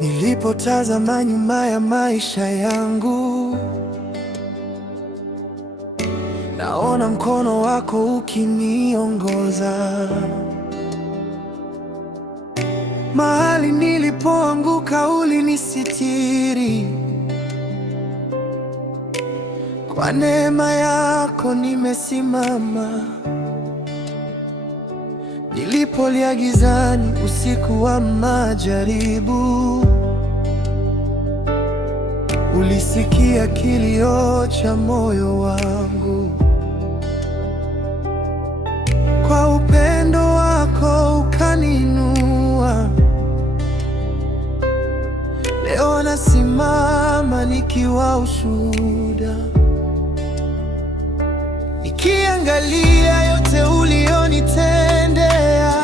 Nilipotazama nyuma ya maisha yangu, naona mkono wako ukiniongoza. Mahali nilipoanguka ulinisitiri, kwa neema yako nimesimama. Nilipolia gizani usiku wa majaribu, ulisikia kilio cha moyo wangu. Kwa upendo wako ukaniinua. Leo nasimama nikiwa ushuhuda, nikiangalia yote ulionitendea.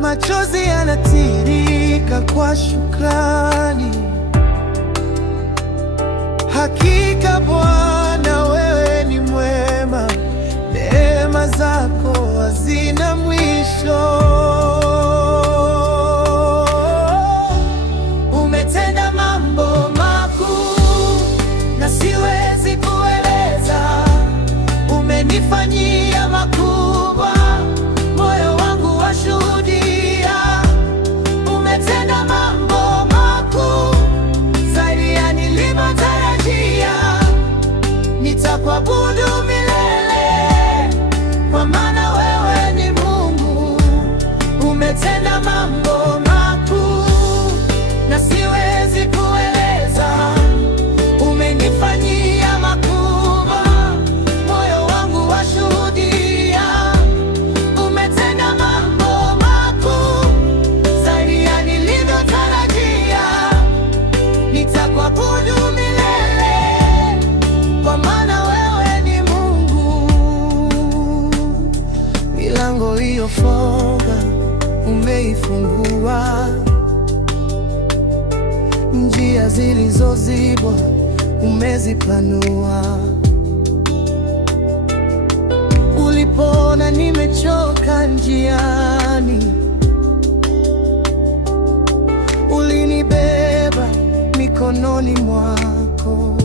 Machozi yanatiririka kwa shukrani. Hakika Bwana, wewe ni mwema, neema zako hazina mwisho. Umetenda mambo makuu na siwezi kueleza. Umenifanyia makubwa, moyo wangu washuhudia. Umetenda mambo makuu zaidi ya nilivyotarajia. Nitakuabudu milele, kwa maana wewe ni Mungu. Umetenda mambo makuu na siwezi kueleza. Umenifanyia makubwa, moyo wangu washuhudia. Umetenda mambo makuu zaidi ya nilivyotarajia. Nitakuabudu milele, kwa maana wewe ni Mungu. Milango iliyofunga umeifungua, njia zilizozibwa umezipanua. Ulipoona nimechoka njiani, ulinibeba mikononi mwako.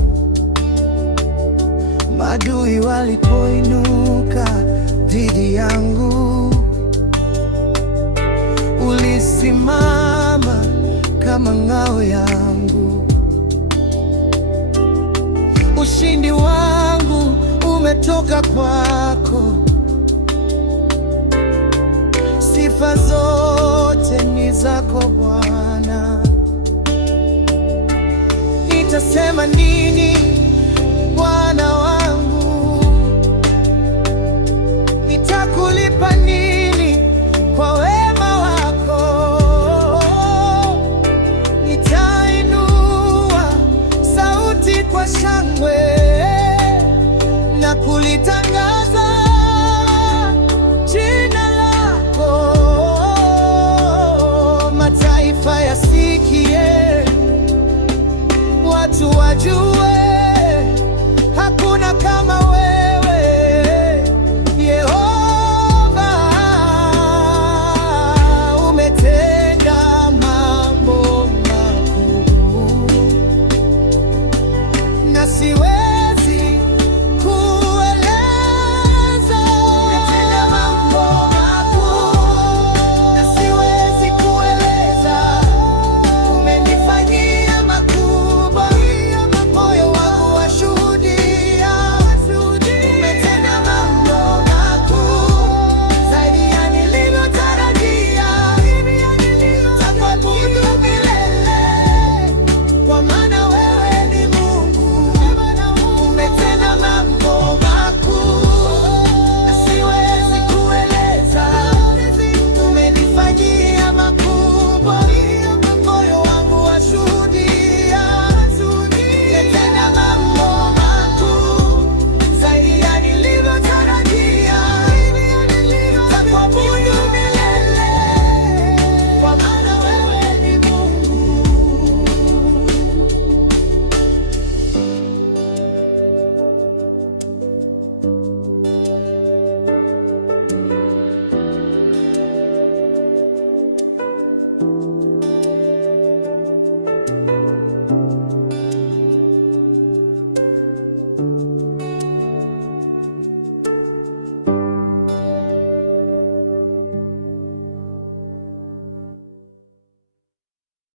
Maadui walipoinuka dhidi yangu, ulisimama kama ngao yangu. Ushindi wangu umetoka kwako. Sifa zote ni zako Bwana. Nitasema nini Bwana wangu? Nitakulipa nini kwa wema wako? Nitainua sauti kwa shangwe na kulitangaza jina lako. Mataifa yasikie, watu wajue